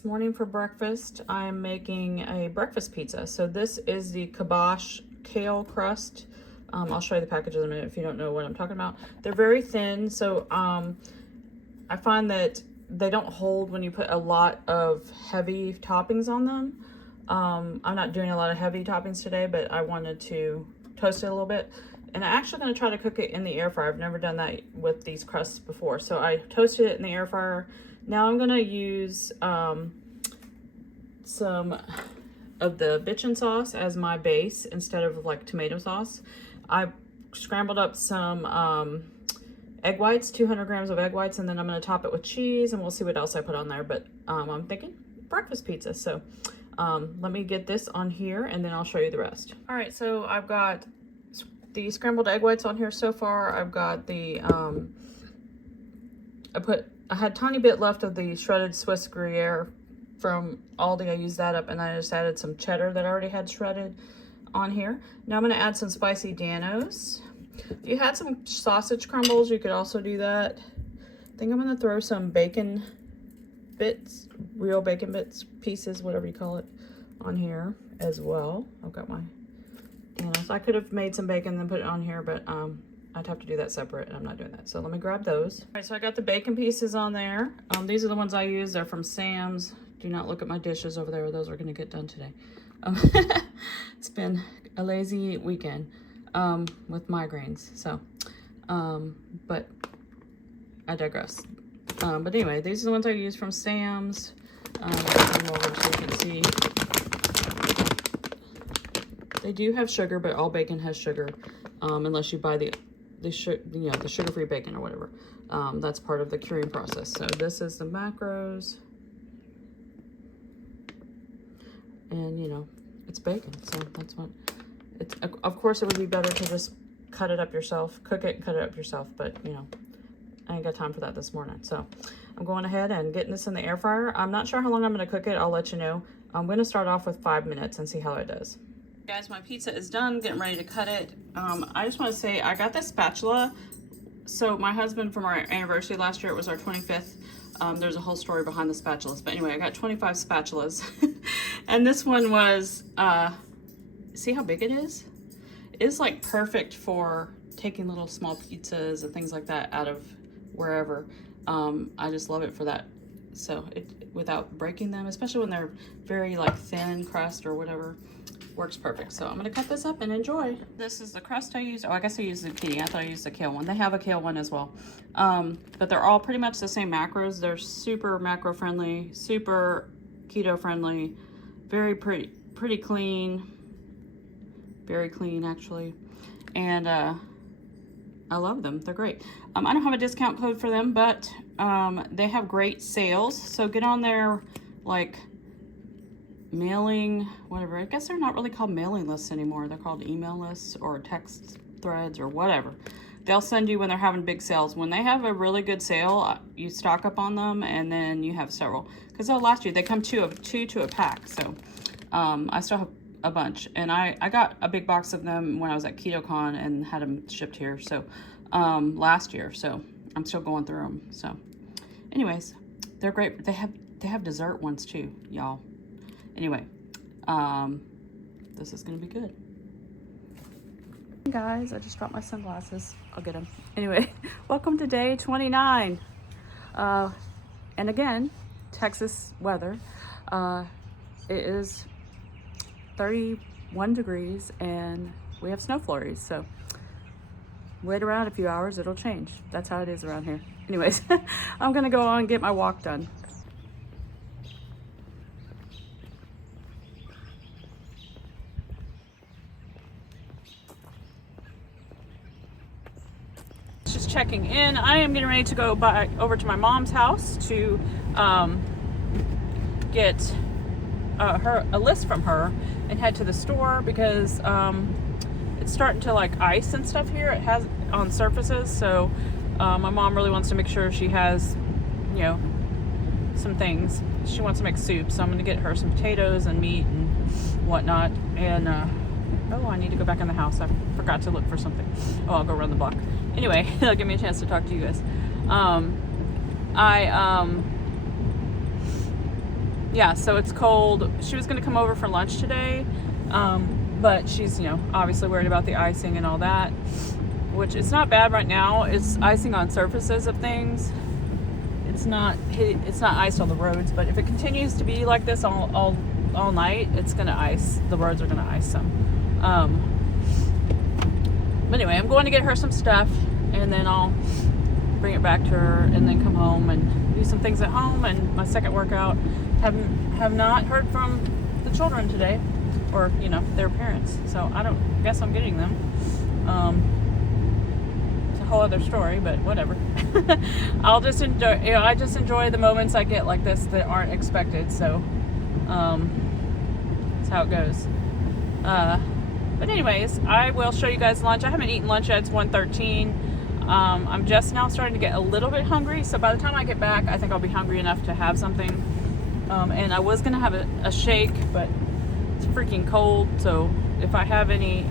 This morning for breakfast, I'm making a breakfast pizza. So this is the kibosh kale crust. I'll show you the package in a minute if you don't know what I'm talking about. They're very thin, so I find that they don't hold when you put a lot of heavy toppings on them. I'm not doing a lot of heavy toppings today, but I wanted to toast it a little bit. And I'm actually going to try to cook it in the air fryer. I've never done that with these crusts before. So I toasted it in the air fryer. Now I'm going to use some of the bitchin sauce as my base instead of like tomato sauce. I scrambled up some egg whites, 200 grams of egg whites, and then I'm going to top it with cheese, and we'll see what else I put on there. But I'm thinking breakfast pizza. So let me get this on here, and then I'll show you the rest. All right, so I've got the scrambled egg whites on here so far. I've got the, I had a tiny bit left of the shredded Swiss Gruyere from Aldi. I used that up, and I just added some cheddar that I already had shredded on here. Now I'm going to add some spicy Danos. If you had some sausage crumbles, you could also do that. I think I'm going to throw some bacon bits, real bacon bits, pieces, whatever you call it, on here as well. I've got my Danos. I could have made some bacon and then put it on here, but I'd have to do that separate, and I'm not doing that. So let me grab those. All right, so I got the bacon pieces on there. These are the ones I use. They're from Sam's. Do not look at my dishes over there. Those are going to get done today. It's been a lazy weekend with migraines. So, but I digress. But anyway, these are the ones I use from Sam's. Over so you can see. They do have sugar, but all bacon has sugar, unless you buy the sugar-free bacon or whatever. That's part of the curing process. So this is the macros. And, you know, it's bacon, so that's what it's. Of course, it would be better to just cut it up yourself, cook it and cut it up yourself, but, you know, I ain't got time for that this morning. So I'm going ahead and getting this in the air fryer. I'm not sure how long I'm going to cook it. I'll let you know. I'm going to start off with 5 minutes and see how it does. Guys, my pizza is done, getting ready to cut it. I just want to say I got this spatula. So my husband, from our anniversary last year, it was our 25th. There's a whole story behind the spatulas, but anyway, I got 25 spatulas. And this one was, see how big it is? It's like perfect for taking little small pizzas and things like that out of wherever. I just love it for that. So without breaking them, especially when they're very like thin crust or whatever, works perfect. So I'm going to cut this up and enjoy. This is the crust I use. Oh, I guess I used the zucchini. I thought I used the kale one. They have a kale one as well. But they're all pretty much the same macros. They're super macro friendly, super keto friendly, very pretty clean, very clean actually. And I love them. They're great. I don't have a discount code for them, but they have great sales. So get on their like mailing, whatever. I guess they're not really called mailing lists anymore. They're called email lists or text threads or whatever. They'll send you when they're having big sales. When they have a really good sale, you stock up on them, and then you have several, because they'll last you. They come two to a pack. So I still have a bunch, and I got a big box of them when I was at KetoCon and had them shipped here. So last year. So I'm still going through them. So anyways, they're great. They have dessert ones too, y'all. Anyway, this is gonna be good. Guys, I just dropped my sunglasses. I'll get them. Anyway, welcome to day 29. And again, Texas weather. It is 31 degrees and we have snow flurries. So wait around a few hours, it'll change. That's how it is around here. Anyways, I'm gonna go on and get my walk done. Checking in. I am getting ready to go back over to my mom's house to get a list from her and head to the store, because it's starting to like ice and stuff here. It has on surfaces, so my mom really wants to make sure she has, you know, some things. She wants to make soup, so I'm going to get her some potatoes and meat and whatnot. And oh, I need to go back in the house. I forgot to look for something. Oh, I'll go run the block. Anyway, it'll give me a chance to talk to you guys. yeah, so it's cold. She was gonna come over for lunch today, but she's, you know, obviously worried about the icing and all that, which is not bad right now. It's icing on surfaces of things. It's not ice on the roads, but if it continues to be like this all night, it's gonna ice. The roads are gonna ice some. But anyway, I'm going to get her some stuff, and then I'll bring it back to her, and then come home and do some things at home. And my second workout, have not heard from the children today, or you know, their parents. So I don't guess I'm getting them. It's a whole other story, but whatever. I'll just enjoy. You know, I just enjoy the moments I get like this that aren't expected. So that's how it goes. But anyways, I will show you guys lunch. I haven't eaten lunch yet. It's 1:13. I'm just now starting to get a little bit hungry. So by the time I get back, I think I'll be hungry enough to have something. And I was going to have a shake, but it's freaking cold. So if I have any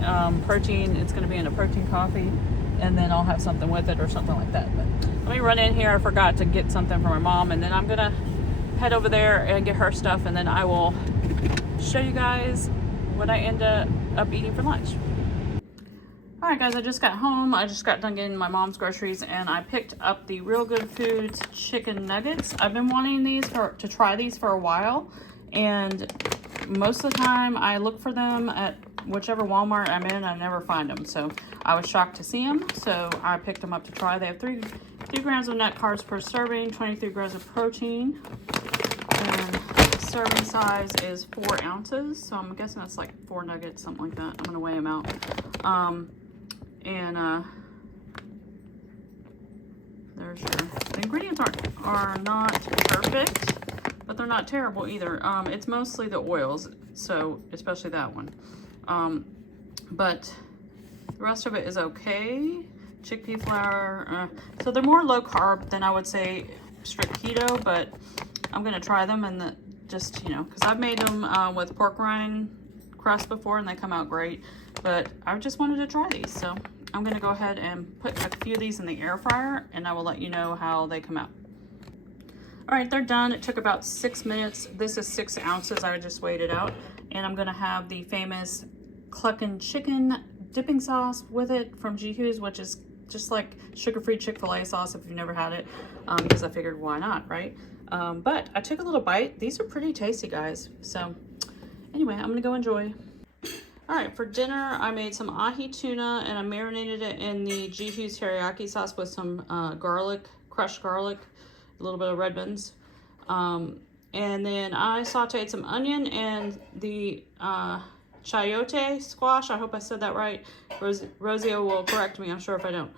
protein, it's going to be in a protein coffee. And then I'll have something with it or something like that. But let me run in here. I forgot to get something for my mom. And then I'm going to head over there and get her stuff. And then I will show you guys what I end up eating for lunch. All right, guys, I just got home. I just got done getting my mom's groceries, and I picked up the Real Good Foods chicken nuggets. I've been wanting to try these for a while, and most of the time I look for them at whichever Walmart I'm in. I never find them, so I was shocked to see them. So I picked them up to try. They have 3 grams of net carbs per serving, 23 grams of protein, and serving size is 4 ounces, so I'm guessing that's like 4 nuggets, something like that. I'm gonna weigh them out. There's the ingredients are not perfect, but they're not terrible either. It's mostly the oils, so especially that one. But the rest of it is okay. Chickpea flour, so they're more low carb than I would say strict keto, but I'm gonna try them, and just, you know, because I've made them with pork rind crust before, and they come out great. But I just wanted to try these, so I'm gonna go ahead and put a few of these in the air fryer, and I will let you know how they come out. All right, they're done. It took about 6 minutes. This is 6 ounces. I just weighed it out, and I'm gonna have the famous Cluckin' Chicken dipping sauce with it from G-Hughes, which is just like sugar-free Chick-fil-A sauce if you've never had it, because I figured why not, right? But I took a little bite. These are pretty tasty, guys. So anyway, I'm gonna go enjoy. All right, for dinner, I made some ahi tuna, and I marinated it in the G-Hughes teriyaki sauce with some garlic, crushed garlic, a little bit of red beans. And then I sauteed some onion and the chayote squash. I hope I said that right. Rosio will correct me, I'm sure if I don't.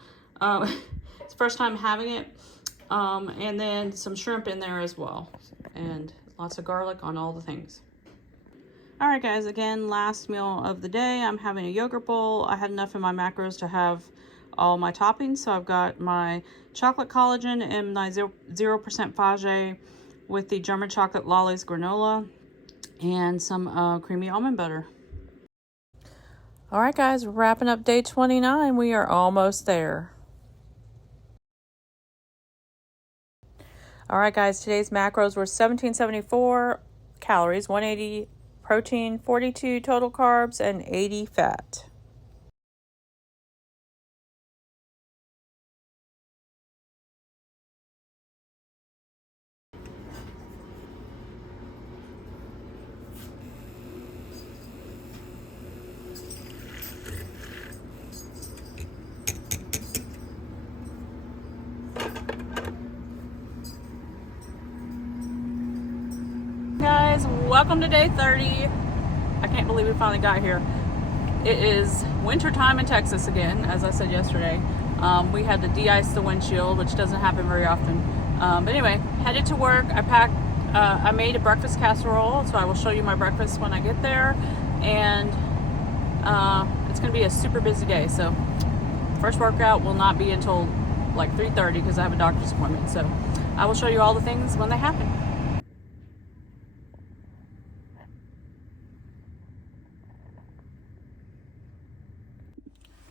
It's the first time having it. And then some shrimp in there as well. And lots of garlic on all the things. All right, guys, again, last meal of the day. I'm having a yogurt bowl. I had enough in my macros to have all my toppings. So I've got my chocolate collagen and my 0% Fage with the German chocolate lollies granola and some creamy almond butter. All right, guys, wrapping up day 29. We are almost there. All right, guys, today's macros were 1774 calories, 180 protein, 42 total carbs, and 80 fat. Guys, welcome to day 30. I can't believe we finally got here. It is winter time in Texas again, as I said yesterday. We had to de-ice the windshield, which doesn't happen very often. But anyway, headed to work. I made a breakfast casserole, so I will show you my breakfast when I get there. And it's going to be a super busy day. So first workout will not be until like 3:30 because I have a doctor's appointment. So I will show you all the things when they happen.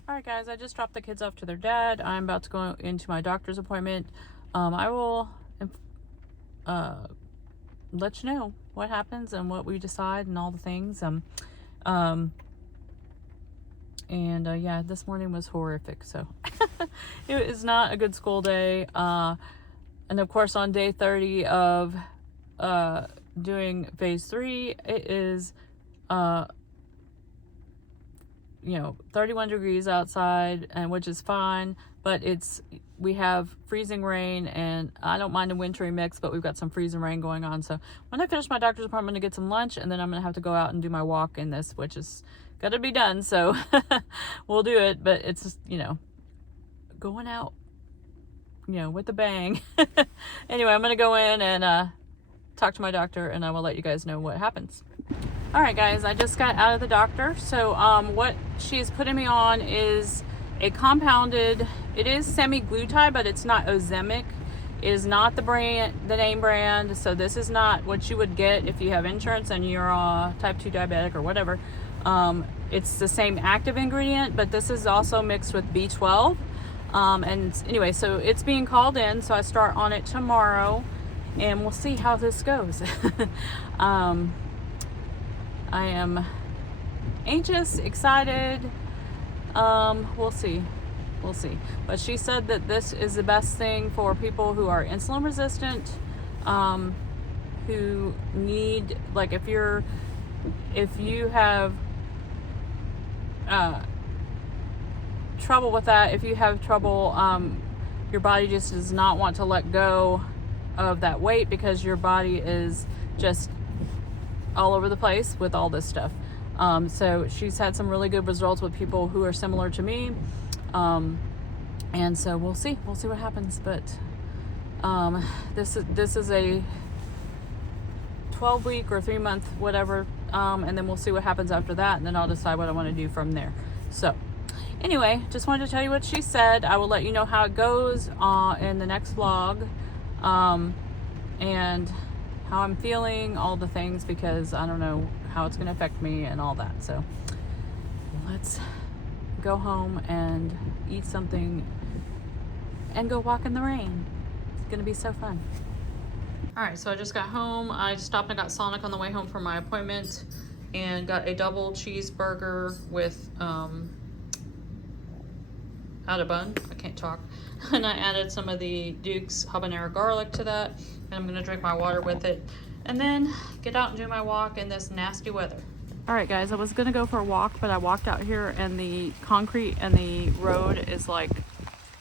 All right, guys, I just dropped the kids off to their dad. I'm about to go into my doctor's appointment. I will let you know what happens and what we decide and all the things. Yeah, this morning was horrific. So it is not a good school day. And of course, on day 30 of doing phase 3, it is 31 degrees outside, and which is fine, but we have freezing rain, and I don't mind a wintry mix, but we've got some freezing rain going on. So when I finish my doctor's appointment, I'm gonna get some lunch, and then I'm gonna have to go out and do my walk in this, which is gotta be done. So we'll do it, but it's just, going out, with a bang. Anyway, I'm gonna go in and talk to my doctor, and I will let you guys know what happens. All right, guys, I just got out of the doctor. So what she's putting me on is a compounded, it is semi-glutide, but it's not Ozempic. It is not the name brand. So this is not what you would get if you have insurance and you're type 2 diabetic or whatever. It's the same active ingredient, but this is also mixed with B12. And anyway, so it's being called in. So I start on it tomorrow, and we'll see how this goes. I am anxious, excited. We'll see. But she said that this is the best thing for people who are insulin resistant, who need, like, if you have trouble with that, if you have trouble, your body just does not want to let go of that weight because your body is just all over the place with all this stuff. So she's had some really good results with people who are similar to me. And so we'll see what happens. But this is a 12-week or 3-month, whatever. And then we'll see what happens after that. And then I'll decide what I want to do from there. So anyway, just wanted to tell you what she said. I will let you know how it goes in the next vlog. And how I'm feeling, all the things, because I don't know how it's going to affect me and all that. So let's go home and eat something and go walk in the rain. It's going to be so fun. All right, so I just got home. I stopped and got Sonic on the way home from my appointment and got a double cheeseburger with out of bun. I can't talk. And I added some of the Duke's habanero garlic to that, and I'm gonna drink my water with it and then get out and do my walk in this nasty weather. All right, guys, I was gonna go for a walk, but I walked out here and the concrete and the road is like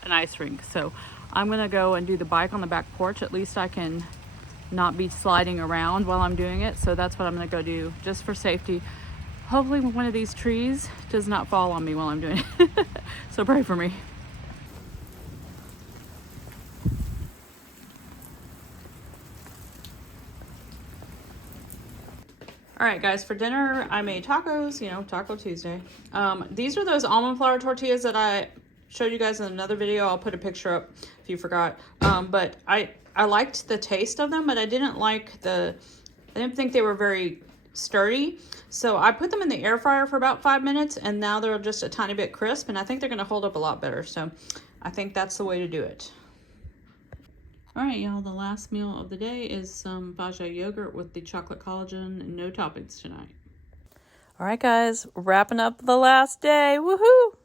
an ice rink. So I'm gonna go and do the bike on the back porch. At least I can not be sliding around while I'm doing it. So that's what I'm gonna go do, just for safety. Hopefully one of these trees does not fall on me while I'm doing it. So pray for me. All right, guys, for dinner, I made tacos, Taco Tuesday. These are those almond flour tortillas that I showed you guys in another video. I'll put a picture up if you forgot. But I liked the taste of them, but I didn't think they were very sturdy. So I put them in the air fryer for about 5 minutes, and now they're just a tiny bit crisp, and I think they're gonna hold up a lot better. So I think that's the way to do it. All right, y'all, the last meal of the day is some Vajra yogurt with the chocolate collagen and no toppings tonight. All right, guys, wrapping up the last day. Woohoo!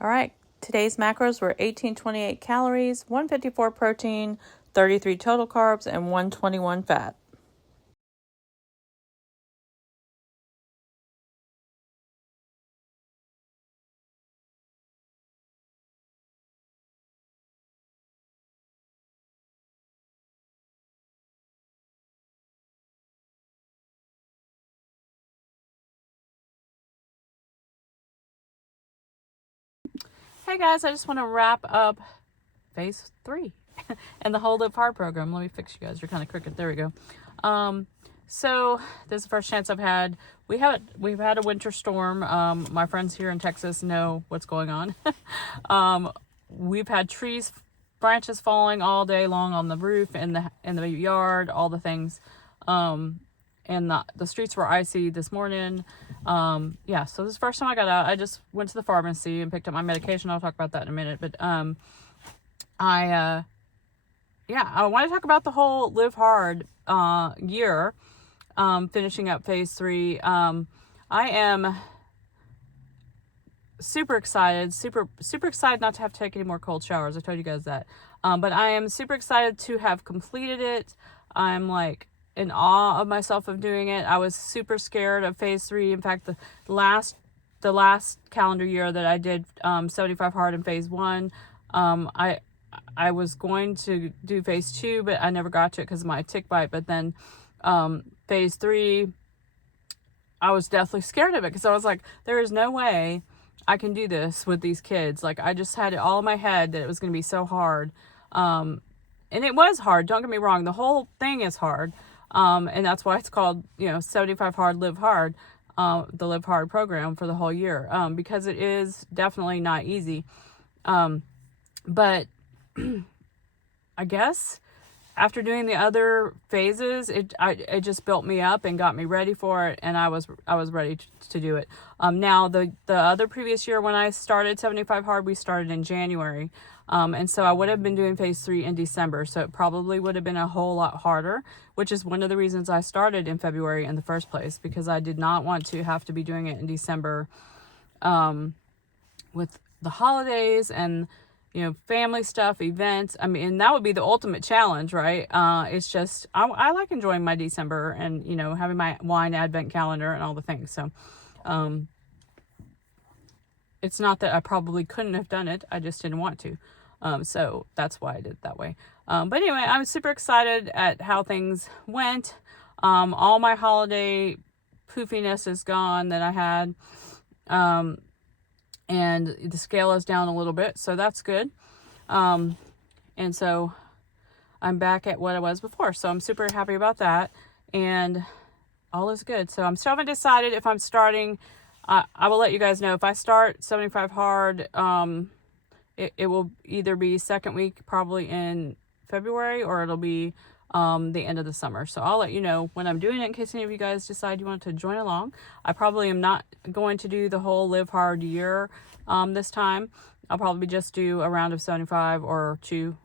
All right, today's macros were 1828 calories, 154 protein, 33 total carbs, and 121 fat. Hey guys, I just want to wrap up phase 3 and the Hold Up Hard program. Let me fix you guys. You're kind of crooked. There we go. So this is the first chance I've had. We've had a winter storm. My friends here in Texas know what's going on. We've had trees branches falling all day long on the roof, in the yard, all the things. And the streets were icy this morning. Yeah, so this is the first time I got out. I just went to the pharmacy and picked up my medication. I'll talk about that in a minute. But I want to talk about the whole Live Hard year, finishing up phase 3. I am super excited not to have to take any more cold showers. I told you guys that. But I am super excited to have completed it. I'm like in awe of myself of doing it. I was super scared of phase 3. In fact, the last calendar year that I did 75 hard in phase 1, I was going to do phase 2, but I never got to it because of my tick bite. But then phase 3, I was deathly scared of it because I was like, there is no way I can do this with these kids. Like, I just had it all in my head that it was going to be so hard. And it was hard. Don't get me wrong. The whole thing is hard. And that's why it's called, 75 hard, Live Hard, the Live Hard program for the whole year. Because it is definitely not easy. But I guess after doing the other phases, it just built me up and got me ready for it, and I was ready to do it. Now the other previous year when I started 75 hard, we started in January, and so I would have been doing phase 3 in December, so it probably would have been a whole lot harder, which is one of the reasons I started in February in the first place, because I did not want to have to be doing it in December, with the holidays and family stuff, events. I mean, and that would be the ultimate challenge, right? It's just, I like enjoying my December and, having my wine advent calendar and all the things. So, it's not that I probably couldn't have done it. I just didn't want to. So that's why I did it that way. But anyway, I'm super excited at how things went. All my holiday poofiness is gone that I had. And the scale is down a little bit, so that's good. And so I'm back at what I was before, so I'm super happy about that, and all is good. So I'm still haven't decided if I'm starting. I will let you guys know if I start 75 hard. It will either be second week, probably in February, or it'll be the end of the summer. So I'll let you know when I'm doing it in case any of you guys decide you want to join along. I probably am not going to do the whole Live Hard year this time. I'll probably just do a round of 75 or 2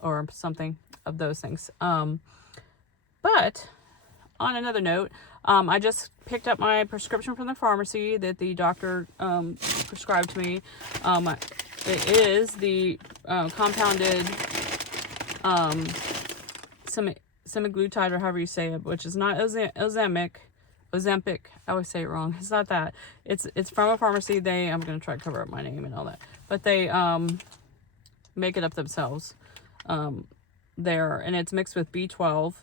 or something of those things. But on another note, I just picked up my prescription from the pharmacy that the doctor prescribed to me. It is the compounded semaglutide, or however you say it, which is not Ozempic. I always say it wrong. It's not that. It's from a pharmacy. I'm going to try to cover up my name and all that, but they make it up themselves there, and it's mixed with B12.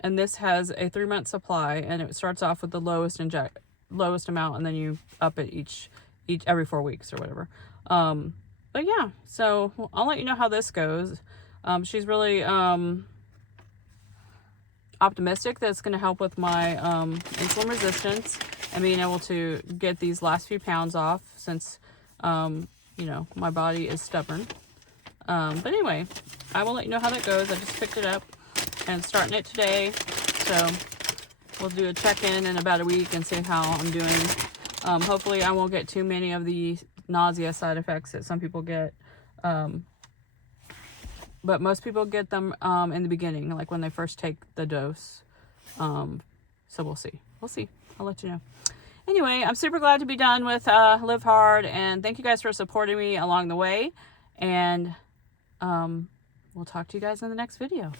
And this has a 3-month supply, and it starts off with the lowest amount, and then you up it each every 4 weeks or whatever. But yeah, so I'll let you know how this goes. She's really optimistic that it's going to help with my insulin resistance and being able to get these last few pounds off, since my body is stubborn. But anyway, I will let you know how that goes. I just picked it up and starting it today, so we'll do a check-in in about a week and see how I'm doing. Hopefully I won't get too many of the nausea side effects that some people get. But most people get them in the beginning, like when they first take the dose. So we'll see. I'll let you know. Anyway, I'm super glad to be done with Live Hard, and thank you guys for supporting me along the way. And we'll talk to you guys in the next video.